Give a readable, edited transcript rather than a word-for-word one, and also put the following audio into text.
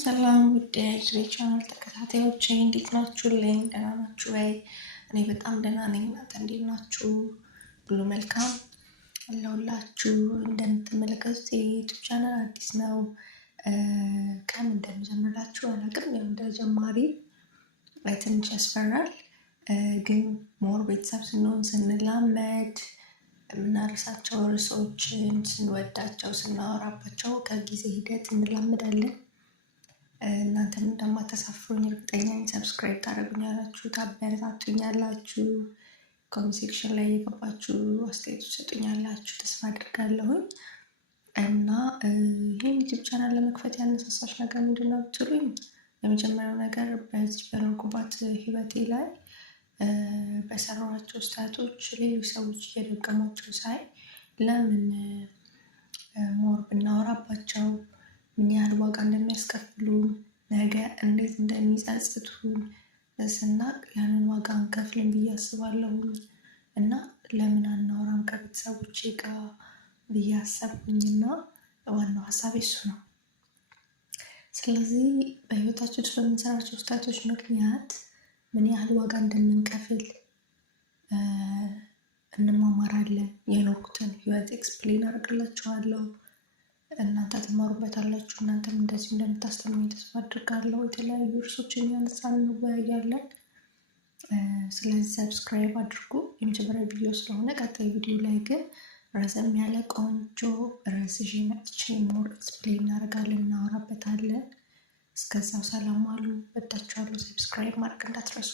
ሰላም ውድ የአጅሬ ቻናል ተከታታዮች እንዴት ናችሁልኝ? ደህና ናችሁ ወይ? እኔ በጣም ደህና ነኝ። እናንተ እንዴት ናችሁ? ሁሉ መልካም አለሁላችሁ። እንደምትመለከቱት የዩቲዩብ ቻናል አዲስ ነው። ከምን እንደምጀምራችሁ አላውቅም። ያው እንደ ጀማሪ ትንሽ ያስፈራል፣ ግን ሞር ቤተሰብ ስንሆን ስንላመድ የምናርሳቸው ርዕሶችን ስንወዳቸው ስናወራባቸው ከጊዜ ሂደት እንላመዳለን። እናንተም እንደማታሳፍሩኝ እርግጠኛ ነኝ። ሰብስክራይብ ታደርጉኛላችሁ፣ ታበረታቱኛላችሁ፣ ኮሜንት ሴክሽን ላይ የገባችሁ አስተያየት ትሰጡኛላችሁ ተስፋ አድርጋለሁኝ። እና ይህን ዩቲዩብ ቻናል ለመክፈት ያነሳሳሽ ነገር ምንድን ነው ብትሉኝ፣ የመጀመሪያው ነገር በዚህ በኖርኩባት ህይወቴ ላይ በሰራኋቸው ስህተቶች ሌሎች ሰዎች እየደገሟቸው ሳይ ለምን ሞር ብናወራባቸው ምን ያህል ዋጋ እንደሚያስከፍሉን ነገ እንዴት እንደሚጸጽቱን ስናቅ ያንን ዋጋ አንከፍልም ብዬ አስባለሁ። እና ለምን አናወራም ከቤተሰቦቼ ጋር ብዬ አሰብኩኝና ዋናው ሀሳቤ እሱ ነው። ስለዚህ በህይወታችን ውስጥ በምንሰራቸው ስህተቶች ምክንያት ምን ያህል ዋጋ እንደምንከፍል እንማማራለን። የኖርኩትን ህይወት ኤክስፕሌን አደርግላችኋለሁ። እናንተ ትማሩበታላችሁ። እናንተም እንደዚህ እንደምታስተምሩ ተስፋ አድርጋለሁ። የተለያዩ እርሶችን እያነሳን እንወያያለን። ስለዚህ ሰብስክራይብ አድርጉ። የመጀመሪያ ቪዲዮ ስለሆነ ቀጣይ ቪዲዮ ላይ ግን ረዘም ያለ ቆንጆ ርዕስ ይዤ መጥቼ ሞር ኤክስፕሌን እናደርጋለን፣ እናወራበታለን። እስከዛው ሰላም አሉ። ወዳችኋለሁ። ሰብስክራይብ ማድረግ እንዳትረሱ።